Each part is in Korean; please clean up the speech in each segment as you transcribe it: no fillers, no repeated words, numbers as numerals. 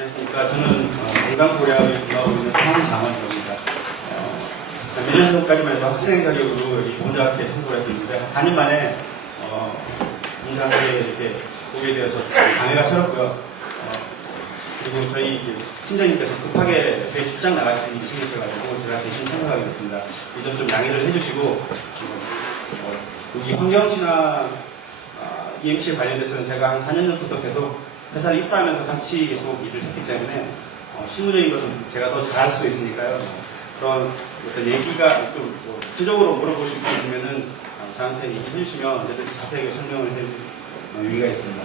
안녕하십니까. 저는 건강고려학을 공부하고 있는 황장원입니다. 몇 년 전까지만 해도 학생 자격으로 이 공자학회 참석을 했었는데 4년 만에 공자학회에 이렇게 오게 되어서 감회가 새롭고요. 그리고 저희 팀장님께서 급하게 배 출장 나가시는 친구셔가지고 제가 대신 참석하게 됐습니다. 이 점 좀 양해를 해주시고 여기 환경친화 EMC에 관련돼서는 제가 한 4년 전부터 계속 회사를 입사하면서 같이 계속 일을 했기 때문에 실무적인 것은 제가 더 잘할 수도 있으니까요. 그런 어떤 얘기가 좀 구체적으로 물어보실 게 있으면은 저한테 얘기해 주시면 언제든지 자세하게 설명을 해줄 의미가 있습니다.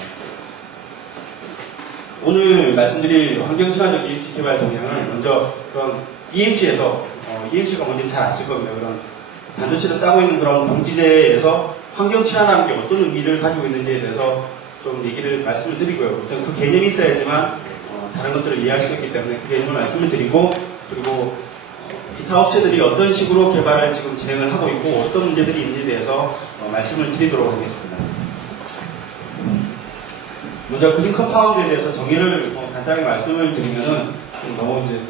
오늘 말씀드릴 환경친화적 EMC 개발 동향은 먼저 그런 EMC에서 EMC가 뭔지 잘 아실 겁니다. 그런 반도체를 싸고 있는 그런 봉지제에서 환경친화라는 게 어떤 의미를 가지고 있는지에 대해서 좀 말씀을 드리고요. 일단 그 개념이 있어야지만 다른 것들을 이해할 수 있기 때문에 그 개념을 말씀을 드리고, 그리고 기타 업체들이 어떤 식으로 개발을 지금 진행을 하고 있고 어떤 문제들이 있는지에 대해서 말씀을 드리도록 하겠습니다. 먼저 그린 컴파운드에 대해서 정의를 간단하게 말씀을 드리면은 너무 이제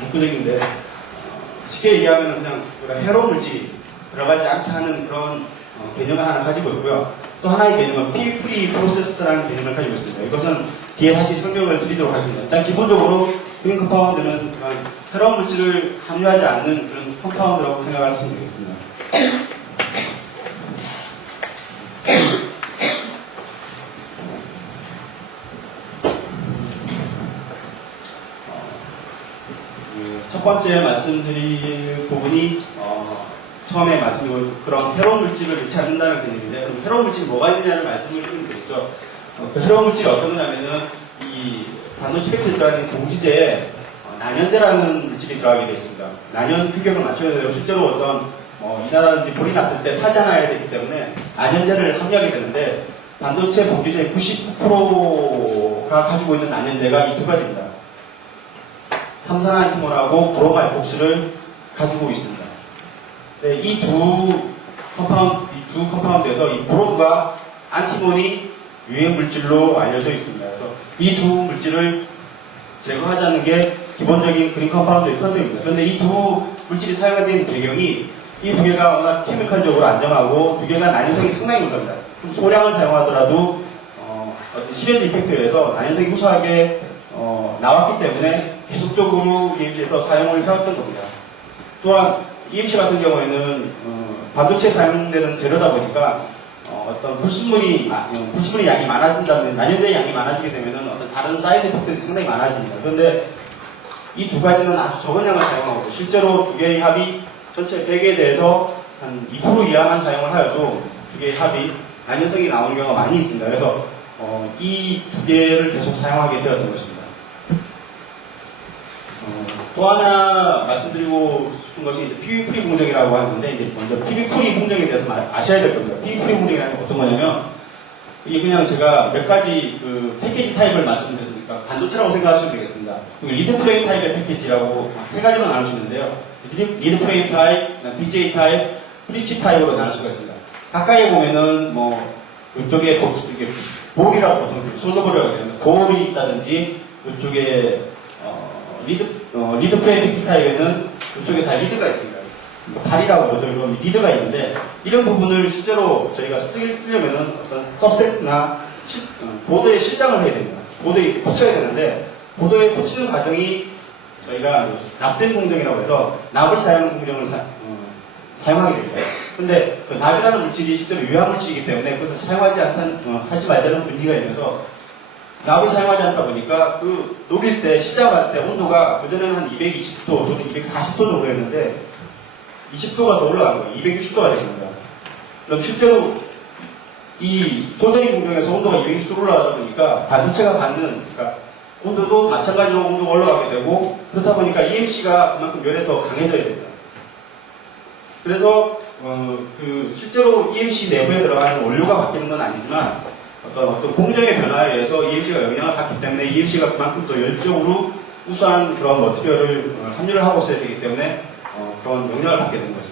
문구적인데 쉽게 얘기하면 그냥 해로 물질이 들어가지 않게 하는 그런 개념을 하나 가지고 있고요. 또 하나의 개념은 P-free 프로세스라는 개념을 가지고 있습니다. 이것은 뒤에 다시 설명을 드리도록 하겠습니다. 일단 기본적으로 그린 컴파운드는 새로운 물질을 함유하지 않는 그런 컴파운드라고 생각하시면 되겠습니다. 첫 번째 말씀드릴 부분이 처음에 말씀드린 그런 해로운 물질을 잃지 않는다는 개념인데, 그럼 해로운 물질이 뭐가 있느냐를 말씀을 드리면 되겠죠. 그 해로운 물질이 어떤 거냐면은 이 반도체 패키지 들어가는 봉지제에 난연제라는 물질이 들어가게 되어 있습니다. 난연 규격을 맞춰야 되고 실제로 어떤 이나라든지 불이 났을 때 타지 않아야 되기 때문에 난연제를 함유하게 되는데, 반도체 봉지제의 99%가 가지고 있는 난연제가 이 두 가지입니다. 삼산안티몬하고 브로마이폭스를 가지고 있습니다. 네, 이 두 컴파운드에서 이 브롬과 안티몬이 유해 물질로 알려져 있습니다. 그래서 이 두 물질을 제거하자는 게 기본적인 그린 컴파운드의 컨셉입니다. 그런데 이 두 물질이 사용된 배경이 이 두 개가 워낙 케미컬적으로 안정하고 두 개가 난연성이 상당히 높습니다. 좀 소량을 사용하더라도 어떤 시너지 이펙트에 의해서 난연성이 우수하게 나왔기 때문에 계속적으로 EMC에서 사용을 해왔던 겁니다. 또한 EMC 같은 경우에는 반도체에 사용되는 재료다 보니까 어떤 불순물이 양이 많아진다면, 난연제의 양이 많아지게 되면 어떤 다른 사이드 이펙트들이 상당히 많아집니다. 그런데 이 두 가지는 아주 적은 양을 사용하고, 실제로 두 개의 합이 전체 100에 대해서 한 2% 이하만 사용을 하여도 두 개의 합이 난연성이 나오는 경우가 많이 있습니다. 그래서 이 두 개를 계속 사용하게 되었던 것입니다. 또 하나 말씀드리고 싶은 것이 이제 PV-free 공정이라고 하는데, 이제 먼저 PV-free 공정에 대해서 아셔야 될 겁니다. PV-free 공정이라는 게 어떤 거냐면, 이게 그냥 제가 몇 가지 그 패키지 타입을 말씀드렸으니까 반도체라고 생각하시면 되겠습니다. 리드 프레임 타입의 패키지라고 세 가지로 나눌 수 있는데요. 리드 프레임 타입, BJ 타입, 프리칩 타입으로 나눌 수가 있습니다. 가까이 보면은 이쪽에 볼이라고 보통 솔더볼이라고 하는데, 볼이 있다든지 이쪽에 리드 프레임 패키지 타입에는 이쪽에 다 리드가 있습니다. 발이라고 그러죠. 이런 리드가 있는데, 이런 부분을 실제로 저희가 쓰려면은 어떤 서브스트나 보드에 실장을 해야 됩니다. 보드에 붙여야 되는데, 보드에 붙이는 과정이 저희가 납된 공정이라고 해서 납을 사용하는 공정을 사용하게 됩니다. 근데 그 납이라는 물질이 실제로 유해물질이기 때문에 그것을 하지 말자는 분위기가 있면서 납을 사용하지 않다 보니까 녹일 때, 실장을 할 때 온도가 그전에는 한 220도 또는 240도 정도였는데 20도가 더 올라간 거예요. 260도가 된 겁니다. 그럼 실제로 이 솔더링 공정에서 온도가 260도 올라가다 보니까 반도체가 받는, 그러니까 온도도 마찬가지로 온도가 올라가게 되고, 그렇다 보니까 EMC가 그만큼 열에 더 강해져야 됩니다. 그래서 실제로 EMC 내부에 들어가는 원료가 바뀌는 건 아니지만 어떤 공정의 변화에 의해서 EMC가 영향을 받기 때문에 EMC가 그만큼 더 열적으로 우수한 그런 머티리얼을 함유를 하고 있어야 되기 때문에 그런 영향을 받게 되는 거죠.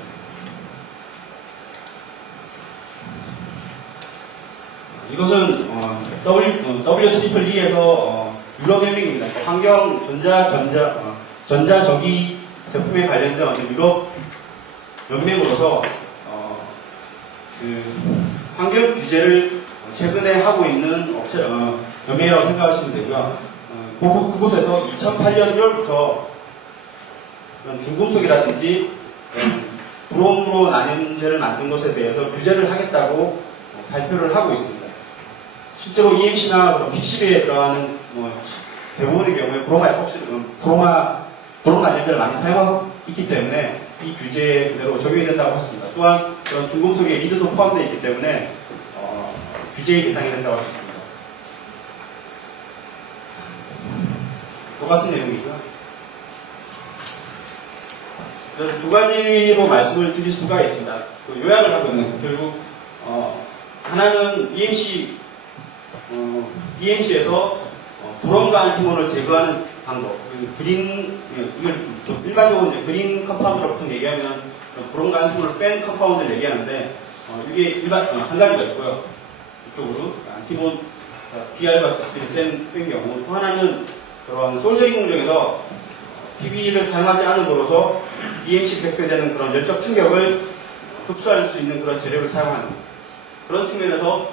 이것은 WEE에서 유럽 연맹입니다. 환경, 전자전기 제품에 관련된 어떤 유럽 연맹으로서 그 환경 규제를 최근에 하고 있는 업체, 연맹이라고 생각하시면 되고요. 그곳에서 2008년 1월부터 중금속이라든지 브롬으로 난연제를 만든 것에 대해서 규제를 하겠다고 발표를 하고 있습니다. 실제로 EMC나 PCB에 들어가는 대부분의 경우에 브롬 난연제를 많이 사용하고 있기 때문에 이 규제에 그대로 적용이 된다고 했습니다. 또한 그런 중금속의 리드도 포함되어 있기 때문에 규제의 대상이 된다고 할 수 있습니다. 똑같은 내용이고요. 그래서 두 가지로 말씀을 드릴 수가 있습니다. 그 요약을 하고 있는 결국 하나는 EMC에서 브롬과 안티몬을 제거하는 방법. 이걸 좀 일반적으로 이제 그린 컴파운드로 보통 얘기하면 브롬과 안티몬을 뺀 컴파운드를 얘기하는데 이게 한 가지가 있고요. 이쪽으로 안티몬 BR과 SB를 뺀 경우, 또 하나는 그런 솔더링 공정에서 PB를 사용하지 않음으로써 EMC 백배되는 그런 열적 충격을 흡수할 수 있는 그런 재료를 사용하는 그런 측면에서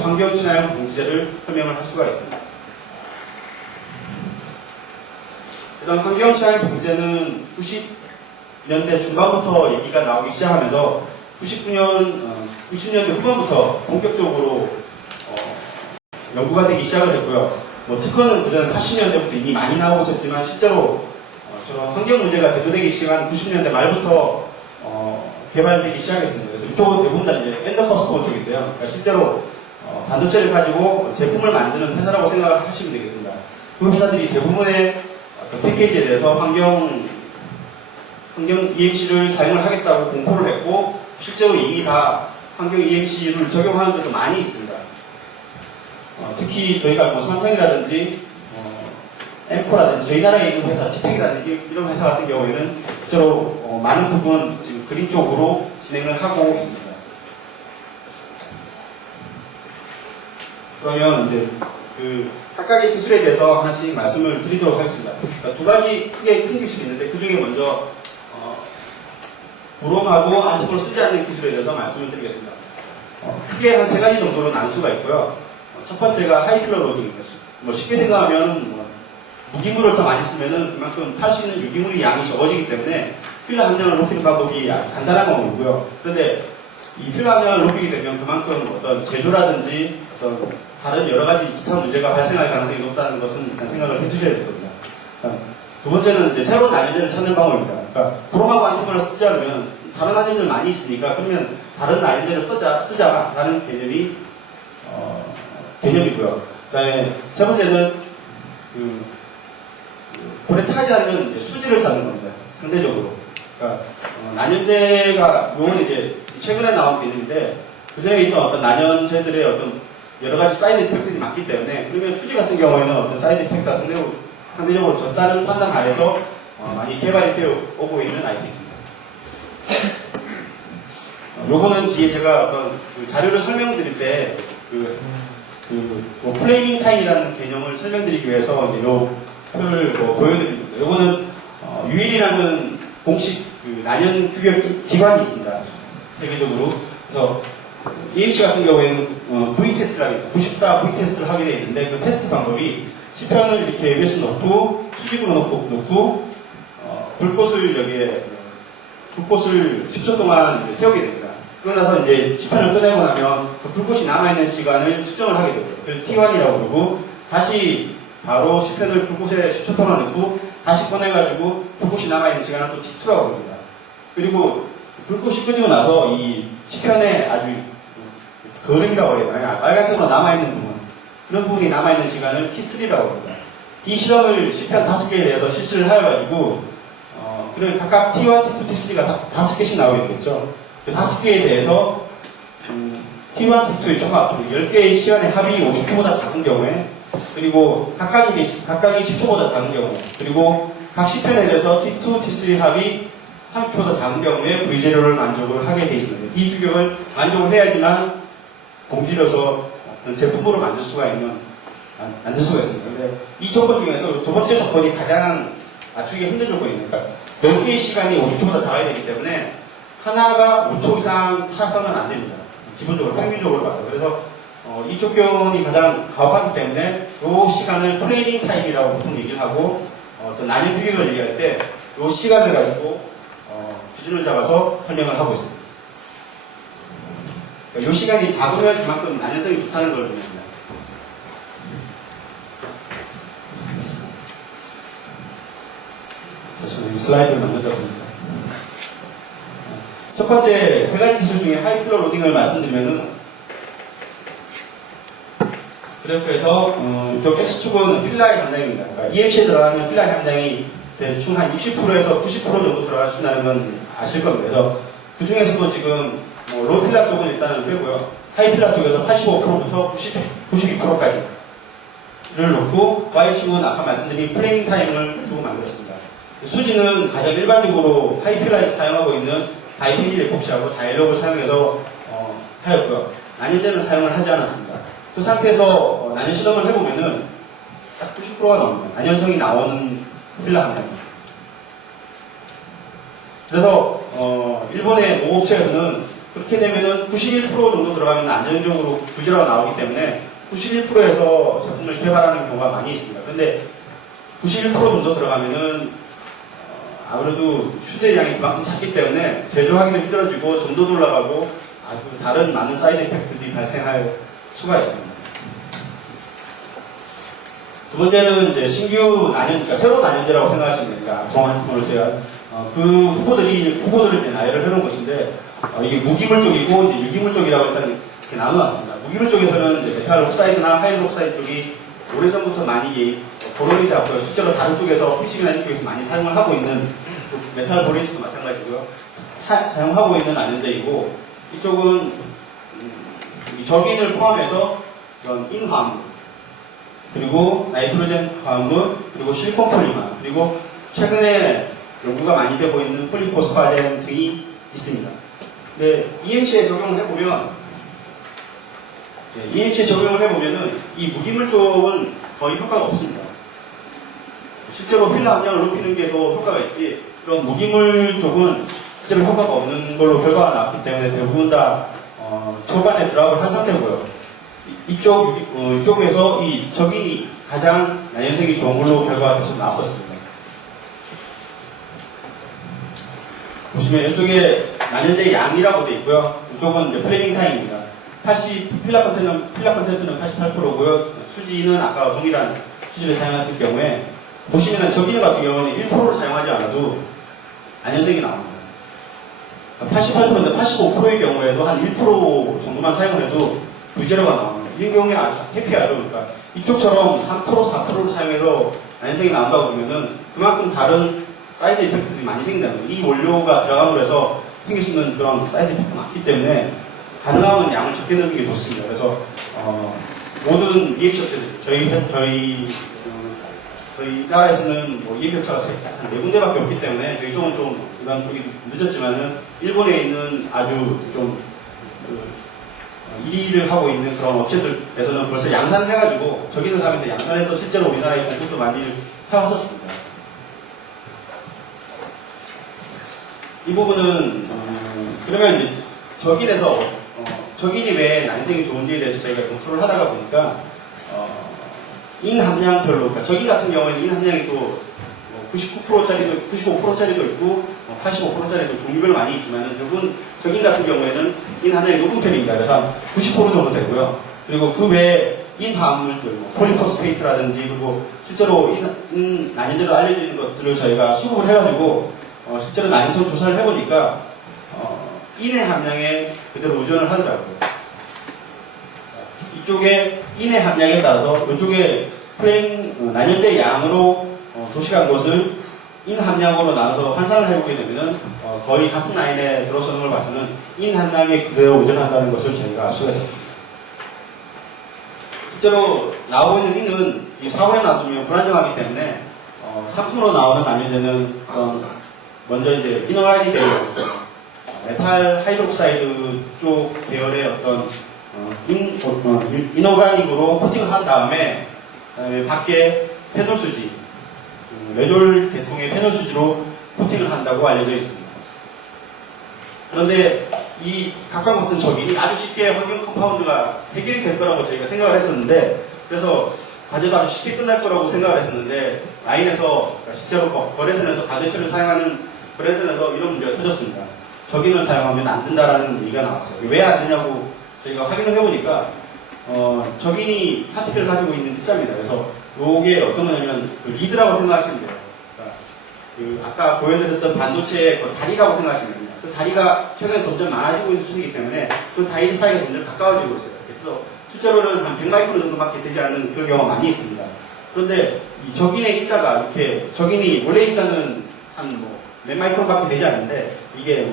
환경 친화형 봉지제를 설명을 할 수가 있습니다. 일단 환경 친화형 봉지제는 90년대 중반부터 얘기가 나오기 시작하면서 90년대 후반부터 본격적으로 연구가 되기 시작을 했고요. 특허는 그전 80년대부터 이미 많이 나오고 있었지만 실제로 저런 환경 문제가 대두되기 시작한 90년대 말부터 개발되기 시작했습니다. 그래서 이쪽은 대부분 다 이제 엔더 커스터머 쪽인데요. 그러니까 실제로 반도체를 가지고 제품을 만드는 회사라고 생각을 하시면 되겠습니다. 그 회사들이 대부분의 패키지에 대해서 환경 EMC를 사용을 하겠다고 공포를 했고 실제로 이미 다 환경 EMC를 적용하는 데도 많이 있습니다. 특히 저희가 삼성이라든지 엠코라든지 저희 나라에 있는 회사, 치텍이라든지 이런 회사 같은 경우에는 실제로 많은 부분 지금 그린 쪽으로 진행을 하고 있습니다. 그러면 이제 그 각각의 기술에 대해서 하나씩 말씀을 드리도록 하겠습니다. 그러니까 두 가지 크게 큰 기술이 있는데 그 중에 먼저 브롬하고 안티몬을 쓰지 않는 기술에 대해서 말씀을 드리겠습니다. 크게 한 세 가지 정도로 나눌 수가 있고요. 첫 번째가 하이플러 로딩입니다. 쉽게 생각하면 무기물을 더 많이 쓰면은 그만큼 탈 수 있는 유기물의 양이 적어지기 때문에 필러 함량을 높이는 방법이 아주 간단한 방법이고요. 그런데 이 필러 함량을 높이게 되면 그만큼 어떤 제조라든지 어떤 다른 여러 가지 기타 문제가 발생할 가능성이 높다는 것은 일단 생각을 해주셔야 되거든요. 두 번째는 이제 새로운 난연제를 찾는 방법입니다. 그러니까 브롬하고 안티몬을 쓰지 않으면 다른 난연제를 많이 있으니까 그러면 다른 난연제를 쓰자라는 개념이고요. 그다음에 세 번째는 불에 타지 않는 수지를 쌓는 겁니다. 상대적으로. 그러니까 난연제가 요건 이제 최근에 나온 개념인데 그전에 있던 어떤 난연제들의 어떤 여러 가지 사이드 이펙트들이 많기 때문에 그러면 수지 같은 경우에는 어떤 사이드 이펙트가 상대적으로 적다는 판단 하에서 많이 개발이 되어 오고 있는 아이템입니다. 요거는 뒤에 제가 어떤 자료를 설명드릴 때 플레이밍 타임이라는 개념을 설명드리기 위해서 이제 요 표를 보여드립니다. 요거는 UL이라는 공식 난연 규격 기관이 있습니다. 세계적으로. 그래서 EMC 같은 경우에는 V 테스트를 하게 됩니다. 94 V 테스트를 하게 되어 있는데 그 테스트 방법이 시편을 이렇게 위에서 놓고 수직으로 놓고 불꽃을 10초 동안 세우게 됩니다. 그러고 나서 이제 시편을 꺼내고 나면 그 불꽃이 남아있는 시간을 측정을 하게 되고요. 그래서 T1이라고 부르고 다시 바로 시편을 불꽃에 10초 동안 넣고 다시 꺼내가지고 불꽃이 남아있는 시간을 또 T2라고 부릅니다. 그리고 불꽃이 꺼지고 나서 이 시편에 아주 거름이라고 해야 되나요? 빨간색으로 남아있는 부분 그런 부분이 남아있는 시간을 T3라고 합니다. 이 실험을 시편 5개에 대해서 실시를 하여가지고 그리고 각각 T1, T2, T3가 5개씩 나오게 되겠죠. 그 5개에 대해서 T1, T2의 총합 10개의 시간의 합이 50초보다 작은 경우에 그리고 각각이 10초보다 작은 경우 그리고 각 시편에 대해서 T2, T3 합이 30초보다 작은 경우에 V재료를 만족을 하게 되어 있습니다. 이 규격을 만족을 해야지만 공지려서 제품으로 만들 수가 있는 만들 수가 있습니다. 근데 이 조건 중에서 두 번째 조건이 가장 맞추기 힘든 조건이니까 별기의 시간이 50초보다 작아야 되기 때문에 하나가 5초 이상 타서는 안 됩니다. 기본적으로 평균적으로 봐서. 그래서 이 조건이 가장 가혹하기 때문에 이 시간을 프레이밍 타임이라고 보통 얘기를 하고 어떤 난임 규격을 얘기할 때 이 시간을 가지고 기준을 잡아서 설명을 하고 있습니다. 그러니까 이 시간이 작으면 그만큼 난이성이 좋다는 걸 의미합니다. 저는 이 슬라이드를 만들다 보니까 첫 번째 세 가지 기술 중에 하이플로 로딩을 말씀드리면은 그래프에서 이쪽 X축은 필라의 함량입니다. 그러니까 EMC에 들어가는 필라의 함량이 대충 한 60%에서 90% 정도 들어가신다는 건 아실 겁니다. 그래서 그 중에서도 지금 로필라 쪽은 일단은 빼고요. 하이필라 쪽에서 85%부터 92%까지를 놓고 Y축은 아까 말씀드린 프레이밍 타임을 두고 만들었습니다. 수지는 가장 일반적으로 하이필라에서 사용하고 있는 바이피닐 에폭시하고 자일록을 사용해서 하였고요. 난연제는 사용을 하지 않았습니다. 그 상태에서 난연 실험을 해보면은 딱 90%가 나옵니다. 난연성이 나오는 필라 함량입니다. 그래서 일본의 모 업체에서는 그렇게 되면은 91% 정도 들어가면 안정적으로 부지라가 나오기 때문에 91%에서 제품을 개발하는 경우가 많이 있습니다. 근데 91% 정도 들어가면은 아무래도 휴대량이 그만큼 작기 때문에 제조하기도 힘들어지고 점도도 올라가고 아주 다른 많은 사이드 이펙트들이 발생할 수가 있습니다. 두 번째는 이제 신규 난연, 그러니까 새로운 난연제라고 생각하시면 됩니다. 동안 보세요. 그 후보들을 이제 나열을 해놓은 것인데 이게 무기물 쪽이고 이제 유기물 쪽이라고 일단 이렇게 나눠놨습니다. 무기물 쪽에서는 이제 메탈 옥사이드나 하이드 옥사이드 쪽이 오래전부터 많이 고론이 되었고요. 실제로 다른 쪽에서 PCB나 쪽에서 많이 사용을 하고 있는 메탈 보레이트도 마찬가지고요. 사용하고 있는 난연제이고 이쪽은 적인을 포함해서 이런 인화합물 그리고 나이트로젠 화합물 그리고 실리콘 폴리머 그리고 최근에 연구가 많이 되고 있는 폴리포스파젠 등이 있습니다. 근데 EMC에 적용을 해보면 이 무기물 쪽은 거의 효과가 없습니다. 실제로 필라 함량을 높이는 게 더 효과가 있지 그런 무기물 쪽은 실제로 효과가 없는 걸로 결과가 나왔기 때문에 대부분 다 초반에 드랍을 한 상태고요. 이쪽에서 이 적인이 가장 난연성이 좋은 걸로 결과가 계속 나왔었습니다. 보시면 이쪽에 난연제의 양이라고 되어 있고요. 이쪽은 이제 프레이밍 타임입니다. 필라 컨텐츠는 88%고요. 수지는 아까 동일한 수지를 사용했을 경우에 보시면 적인 같은 경우는 1%를 사용하지 않아도 난연성이 나옵니다. 88%인데 85%의 경우에도 한 1% 정도만 사용을 해도 부재료가 나옵니다. 이런 경우에 아주 해피하죠. 그러니까 이쪽처럼 3%, 4%를 사용해서 난연성이 나온다고 그러면은 그만큼 다른 사이드 이펙트들이 많이 생긴다는 거예요. 이 원료가 들어감으로 해서 생길 수 있는 그런 사이드 이펙트가 많기 때문에 가능하면 양을 적게 넣는 게 좋습니다. 그래서 모든 리액션들 저희 나라에서는 뭐 EMP가 한 4군데밖에 없기 때문에 저희 쪽은 좀 이번 쪽이 늦었지만은 일본에 있는 아주 좀 일을 하고 있는 그런 업체들에서는 벌써 양산을 해가지고 저기는 사람한테 양산해서 실제로 우리나라에 공급도 많이 해왔었습니다. 이 부분은 그러면 이제 적인이 왜 난쟁이 좋은지에 대해서 저희가 검토를 하다가 보니까 인 함량별로, 그러니까 적인 같은 경우에는 인 함량이 또 99%짜리도, 95%짜리도 있고 85%짜리도 종류별로 많이 있지만 대부분 적인 같은 경우에는 인 함량이 높은 편입니다. 그래서 한 90% 정도 되고요. 그리고 그 외에 인 화합물들, 폴리포스페이트라든지 그리고 실제로 인 난연제로 알려지는 것들을 저희가 수급을 해가지고 실제로 난연성 조사를 해보니까 인의 함량에 그대로 의존을 하더라고요. 이쪽에 인의 함량에 따라서 이쪽에 난연제 양으로 도식한 것을 인 함량으로 나눠서 환산을 해보게 되면 거의 같은 라인에 들어서는 걸 봐서는 인 함량에 그대로 의존한다는 것을 저희가 알 수가 있었습니다. 실제로 나오고 있는 인은 이 사원에 놔두면 불안정하기 때문에 상품으로 나오는 난연제는 먼저 이제 이너가이드 메탈 하이드록사이드 쪽 계열의 어떤 이너가닉으로 코팅을 한 다음에 그다음에 밖에 페놀수지, 레졸 계통의 페놀수지로 코팅을 한다고 알려져 있습니다. 그런데 이 각각 같은 적이 아주 쉽게 환경 컴파운드가 해결이 될 거라고 저희가 생각을 했었는데, 그래서 과제도 아주 쉽게 끝날 거라고 생각을 했었는데, 라인에서 그러니까 실제로 거래선에서 반도체를 사용하는 거래선에서 이런 문제가 터졌습니다. 적인을 사용하면 안 된다라는 얘기가 나왔어요. 왜 안 되냐고 저희가 확인을 해보니까 적인이 파티클을 가지고 있는 숫자입니다. 그래서 이게 어떤 거냐면 그 리드라고 생각하시면 돼요. 그러니까 그 아까 보여드렸던 반도체의 그 다리라고 생각하시면 됩니다. 그 다리가 최근에 점점 많아지고 있는 추세이기 때문에 그 다리 사이가 점점 가까워지고 있어요. 그래서 실제로는 한 100마이크론 정도밖에 되지 않는 그런 경우가 많이 있습니다. 그런데 이 적인의 입자가 이렇게 적인이 원래 입자는 한 몇 마이크론밖에 되지 않는데 이게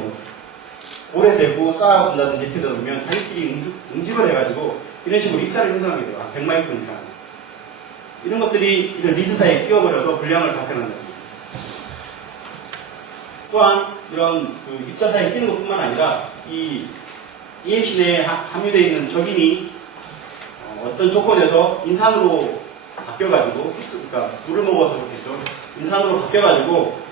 오래되고 쌓아본다든지 이렇게 되다 보면 자기끼리 응집을 해가지고 이런 식으로 입자를 형성하게 돼요. 한 100마이크론 이상. 이런 것들이 이런 리드 사이에 끼어버려서 불량을 발생한다. 또한 이런 그 입자 사이에 끼는 것뿐만 아니라 이 EMC 내에 함유되어 있는 적인이 어떤 조건에서 인산으로 바뀌어가지고, 그러니까 물을 먹어서 그렇겠죠. 인산으로 바뀌어가지고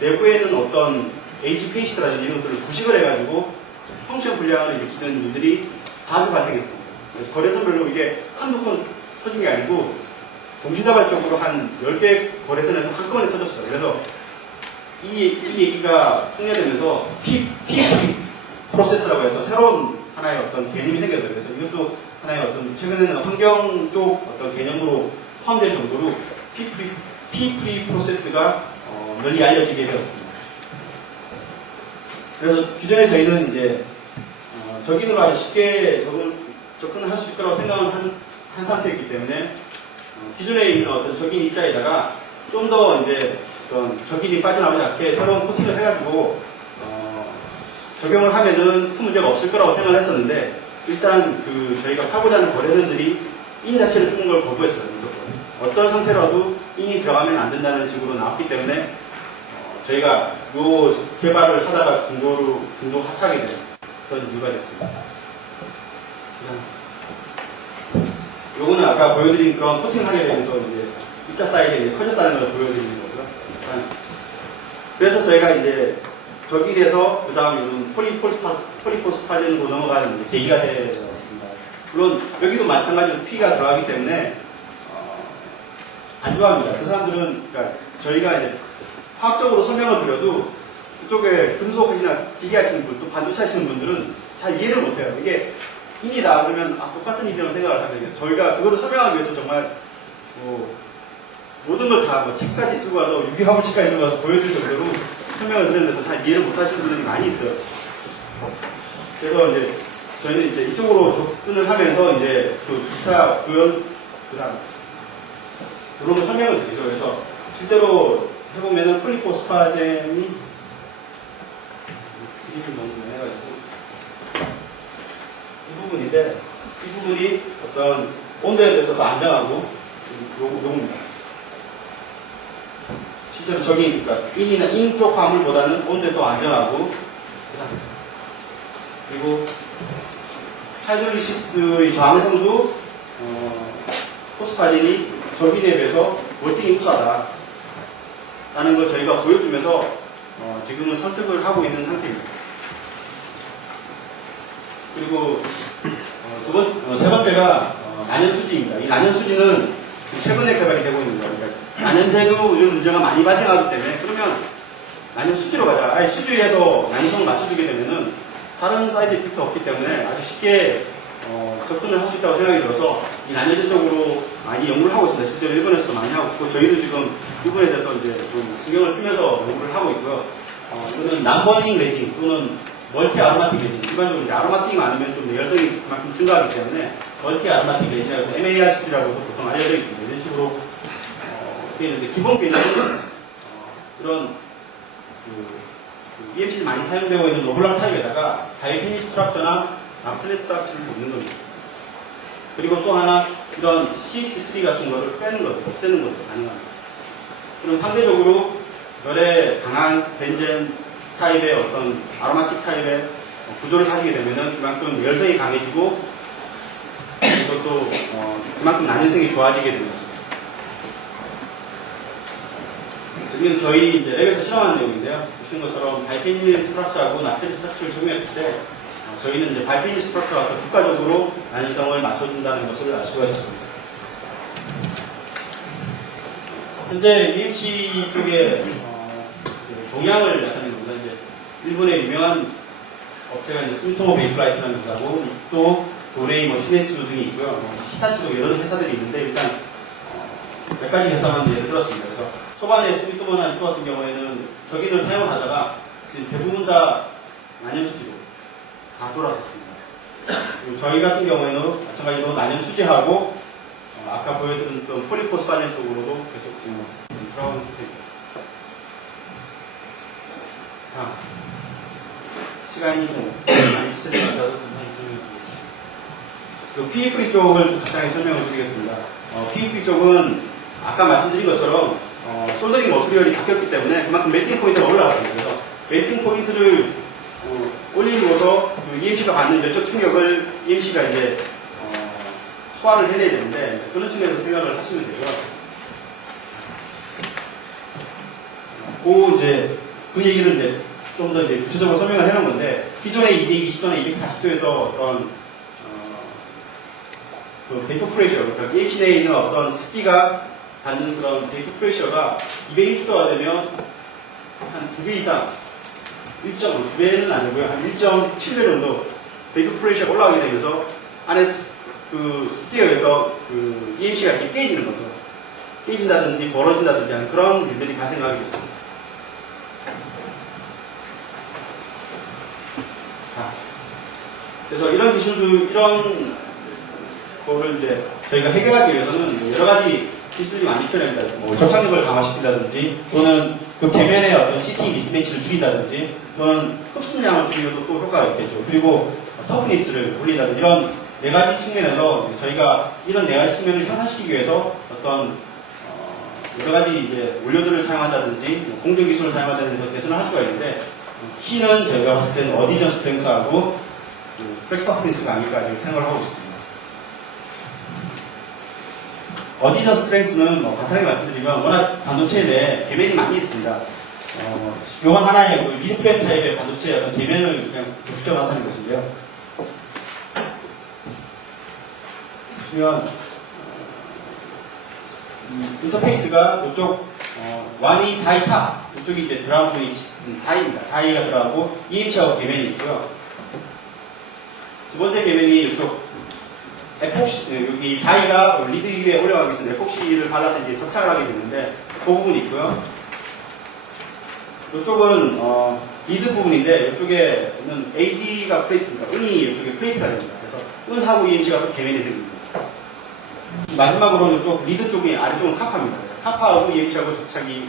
내부에는 어떤 HPH라든지 이런 것들을 부식을 해가지고 펑션 불량을 일으키는 일들이 자주 발생했습니다. 그래서 거래선별로 이게 한두 번 터진 게 아니고 동시다발적으로 한 10개 거래선에서 한꺼번에 터졌어요. 그래서 이 얘기가 통일되면서 PFP 프로세스라고 해서 새로운 하나의 어떤 개념이 생겼어요. 그래서 이것도 하나의 어떤 최근에는 환경 쪽 어떤 개념으로 포함될 정도로 PFP 프로세스가 널리 알려지게 되었습니다. 그래서 기존에 저희는 이제 적인으로 아주 쉽게 접근을 할 수 있을 거라고 생각을 한 상태이기 때문에 기존에 있는 어떤 적인 입자에다가 좀 더 이제 어떤 적인이 빠져나오지 않게 새로운 코팅을 해가지고 적용을 하면은 큰 문제가 없을 거라고 생각을 했었는데, 일단 그 저희가 하고자 하는 거래선들이 인 자체를 쓰는 걸 거부했어요. 무조건. 어떤 상태라도 인이 들어가면 안 된다는 식으로 나왔기 때문에 저희가 요 개발을 하다가 중도 하차하게 된 그런 이유가 됐습니다. 요거는 아까 보여드린 그런 코팅을 하게 되면서 이제 입자 사이즈가 커졌다는 걸 보여드리는 거고요. 그래서 저희가 이제 적인에서 그 다음 이런 폴리포스파젠으로 넘어가는 계기가 되었습니다. 물론 여기도 마찬가지로 P가 들어가기 때문에 안 좋아합니다. 그 사람들은, 그러니까 저희가 이제 화학적으로 설명을 드려도 그쪽에 금속이나 기계 하시는 분, 또 반도체 하시는 분들은 잘 이해를 못해요. 이게 인이다 그러면 똑같은 일이라고 생각을 하거든요. 저희가 그거를 설명하기 위해서 정말 모든 걸 다 책까지 들고 와서 유기화물 책까지 들고 와서 보여줄 정도로 설명을 드렸는데도 잘 이해를 못하시는 분들이 많이 있어요. 그래서 이제 저희는 이제 이쪽으로 접근을 하면서 이제 그 기타 구현 그다음 그런 걸 설명을 드리죠. 그래서 실제로 해보면은 폴리포스파젠이 그림을 너무 해가지고 이 부분인데, 이 부분이 어떤 온도에 대해서도 안정하고 요겁니다. 실제로 저기 그러니까 인이나 인 쪽 화물보다는 온도에 더 안정하고, 그리고 하이드롤리시스의 저항성도 포스파젠이 적인에 비해서 월등히 우수하다 라는 걸 저희가 보여주면서 지금은 설득을 하고 있는 상태입니다. 그리고 세 번째가 난연수지입니다. 이 난연수지는 최근에 개발이 되고 있는 거예요. 그러니까 난연제도 이런 문제가 많이 발생하기 때문에, 그러면 난연수지로 가자. 아예 수지에서 난연성을 맞춰주게 되면은 다른 사이드 이펙트 없기 때문에 아주 쉽게 접근을 할 수 있다고 생각이 들어서 이 난연제 쪽으로 많이 연구를 하고 있습니다. 실제로 일본에서도 많이 하고 있고, 저희도 지금 이 부분에 대해서 이제 좀 신경을 쓰면서 연구를 하고 있고요. 이거는 남버닝 레진 또는 멀티 아로마틱 레진, 일반적으로 이제 아로마틱이 많으면 좀 내열성이 그만큼 증가하기 때문에 멀티 아로마틱 레진이라서 MARC라고 보통 알려져 있습니다. 이런 식으로 되어 있는데, 기본 개념은 이런 EMC에 많이 사용되고 있는 노블랑 타입에다가 다이피니 스트럭처나 나플레 스트럭처를 놓는 겁니다. 그리고 또 하나 이런 CH3 같은 거를 빼는 거죠. 없애는 것도 가능합니다. 그리고 상대적으로 열에 강한 벤젠 타입의 어떤 아로마틱 타입의 구조를 가지게 되면은 그만큼 열성이 강해지고 이것도 그만큼 난연성이 좋아지게 됩니다. 지금 저희 이제 랩에서 실험하는 내용인데요. 보시는 것처럼 바이페닐 스트럭처하고 나트리 스트럭처를 적용했을 때 저희는 이제 바이페닐 스트럭처가 더 효과적으로 난연성을 맞춰준다는 것을 알 수가 있었습니다. 현재 EMC 쪽에 동향을 나타내는 겁니다. 이제 일본의 유명한 업체가 이제 스미토모 베이크라이트라는 회사고 또 도레이, 시네츠 등이 있고요. 히타치도 여러 회사들이 있는데 일단 몇 가지 회사만 예를 들었습니다. 그래서 초반에 스미토모나 리코 같은 경우에는 저기를 사용하다가 지금 대부분 다 난연수지로 다 돌아섰습니다. 그리고 저희 같은 경우에는 마찬가지로 난연수지하고 아까 보여드렸던 폴리포스파겐 쪽으로도 계속 들어가는 상태입니다. 시간이 좀 많이 지체되어서 간단히 설명드리겠습니다. 그 PFP 쪽을 간단히 설명을 드리겠습니다. PFP 쪽은 아까 말씀드린 것처럼 솔더링 머티리얼이 바뀌었기 때문에 그만큼 멜팅 포인트가 올라갔습니다. 그래서 멜팅 포인트를 올림으로써 EMC가 받는 내적 충격을 EMC가 이제 소화를 해내야 되는데 그런 측면에서 생각을 하시면 되고요. 그 얘기를 이제 좀 더 이제 구체적으로 설명을 해놓은 건데 기존의 220도나 240도에서 어떤 그 베이퍼 프레셔, 그러니까 EMC 내에 있는 어떤 습기가 받는 그런 베이퍼 프레셔가 260도가 되면 한 2배 이상 1.5배는 아니고요. 한 1.7배 정도 베이퍼 프레셔가 올라가게 되면서 안에 그 스피어에서 그 EMC가 이렇게 깨지는 거죠. 깨진다든지 벌어진다든지 하는 그런 일들이 발생하게 됐습니다. 그래서 이런 기술들, 이런 거를 이제 저희가 해결하기 위해서는 여러 가지 기술들이 많이 필요합니다. 접착력을 강화시킨다든지 또는 그 계면의 어떤 CT 미스매치를 줄인다든지 또는 흡수량을 줄이고도 또 효과가 있겠죠. 그리고 터프니스를 올린다든지 이런 네 가지 측면에서 저희가 이런 네 가지 측면을 향상시키기 위해서 어떤 여러 가지 이제 원료들을 사용한다든지 공정 기술을 사용한다든지 해서 개선을 할 수가 있는데 키는 저희가 봤을 때는 어디전 스트렝스하고 프렉스 터프니스가 아닐까 생각을 하고 있습니다. 어디전 스트렝스는 간단하게 말씀드리면 워낙 반도체에 대해 계면이 많이 있습니다. 요건 하나의 리드 프레임 타입의 반도체의 어떤 계면을 그냥 도식적으로 나타낸 것인데요. 보시면 인터페이스가 이쪽 완이 다이 탑 이쪽이 이제 들어가고 있는 다이입니다. 다이가 들어가고 EMC하고 계면이 있고요. 두 번째 계면이 이쪽 에폭시, 여기 다이가 리드 위에 올라가기 위해서 에폭시를 발라서 이제 접착을 하게 되는데 그 부분이 있고요. 이쪽은 리드 부분인데 이쪽에는 AG가 플레이트입니다. 은이 이쪽에 플레이트가 됩니다. 그래서 은하고 EMC가 또 계면이 생깁니다. 마지막으로 이쪽 리드 쪽이 아래쪽은 카파입니다. 카파하고 EMC하고 접착이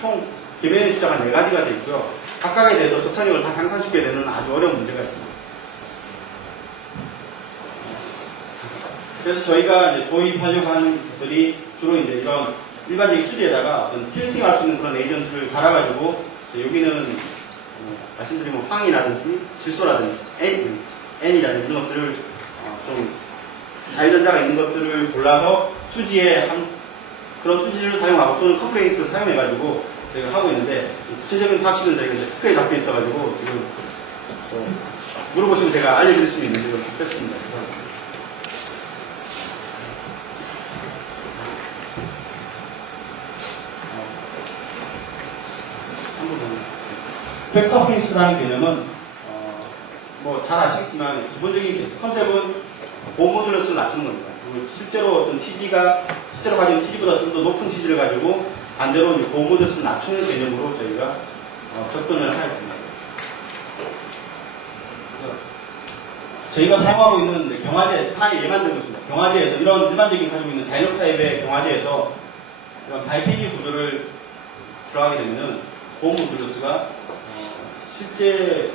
총 계면의 숫자가 4가지가 되어 있고요. 각각에 대해서 접착력을 다 향상시켜야 되는 아주 어려운 문제가 있습니다. 그래서 저희가 이제 도입하려고 하는 것들이 주로 이제 이런 일반적인 수지에다가 어떤 필팅 할 수 있는 그런 에이전트를 달아가지고 여기는 말씀드린 황이라든지 질소라든지 N이라든지 이런 것들을 좀 자유전자가 있는 것들을 골라서 수지에 그런 수지를 사용하고 또는 커플레이트를 사용해가지고 저희가 하고 있는데 구체적인 방식은 저희가 이제 스크에 잡혀 있어가지고 지금 물어보시면 제가 알려드릴 수 있는데 이걸 바뀌었습니다. 프렉스 터프니스라는 개념은 뭐 잘 아시겠지만 기본적인 컨셉은 고모듈러스를 낮추는 겁니다. 그리고 실제로 어떤 실제로 가진 TG보다 좀 더 높은 TG를 가지고 반대로 고모듈러스를 낮추는 개념으로 저희가 접근을 하였습니다. 저희가 사용하고 있는 경화제 하나의 예만 들고 있습니다. 경화제에서 이런 일반적인 가지고 있는 자이로 타입의 경화제에서 이런 바이페닐 구조를 들어가게 되면은 고모듈러스가 실제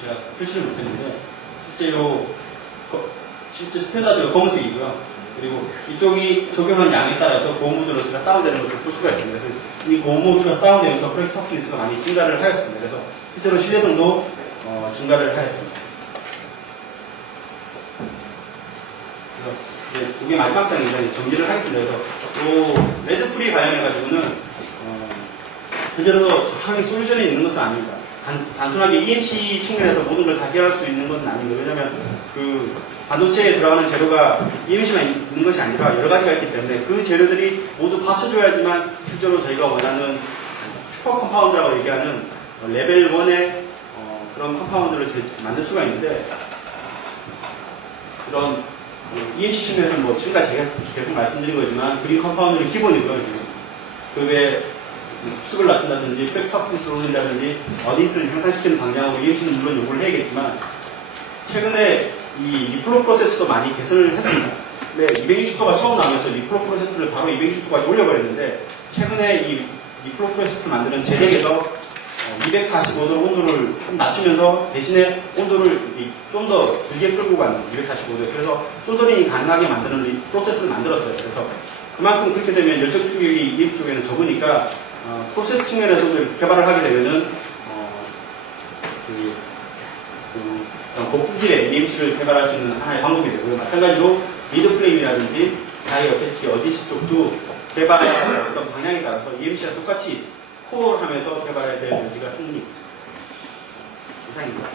제가 표시를 못했는데 실제 스탠다드가 검은색이고요. 그리고 이쪽이 적용한 양에 따라서 고모듈러스가 다운되는 것을 볼 수가 있습니다. 그래서 이 고모듈러스가 다운되면서 프렉스 터프니스가 많이 증가를 하였습니다. 그래서 실제로 신뢰성도 증가를 하였습니다. 그래서 이제 그게 마지막 장입니다. 이제 정리를 하겠습니다. 그래서 요 레드풀이 관련해가지고는 그대로 정확하게 솔루션이 있는 것은 아닙니다. 단순하게 EMC 측면에서 모든 걸 다 해결할 수 있는 것은 아닙니다. 왜냐하면 그 반도체에 들어가는 재료가 EMC만 있는 것이 아니라 여러 가지가 있기 때문에 그 재료들이 모두 받쳐줘야지만 실제로 저희가 원하는 슈퍼 컴파운드라고 얘기하는 레벨 1의 그런 컴파운드를 만들 수가 있는데, 그런 EMC 측면에서는 뭐 지금까지 제가 계속 말씀드린 거지만 그린 컴파운드는 기본이고요. 그 외에 수습을 낮춘다든지 백파프스를 올린다든지 어디스를 향상시키는 방향으로 EMC는 물론 요구를 해야겠지만, 최근에 이 리플로 프로세스도 많이 개선을 했습니다. 네, 260도가 처음 나오면서 리플로 프로세스를 바로 260도까지 올려버렸는데, 최근에 이 리플로 프로세스를 만드는 제덱에서 245도 온도를 좀 낮추면서 대신에 온도를 좀 더 길게 끌고 가는 245도, 그래서 소더링이 가능하게 만드는 이 프로세스를 만들었어요. 그래서 그만큼 그렇게 되면 열적 충격이 EF 쪽에는 적으니까 프로세스 측면에서도 개발을 하게 되면은 고품질의 EMC를 개발할 수 있는 하나의 방법이 되고요. 마찬가지로 미드 프레임이라든지 다이 어태치, 어디시 쪽도 개발의 어떤 방향에 따라서 EMC와 똑같이 코어하면서 개발해야 될 여지가 충분히 있습니다. 이상입니다.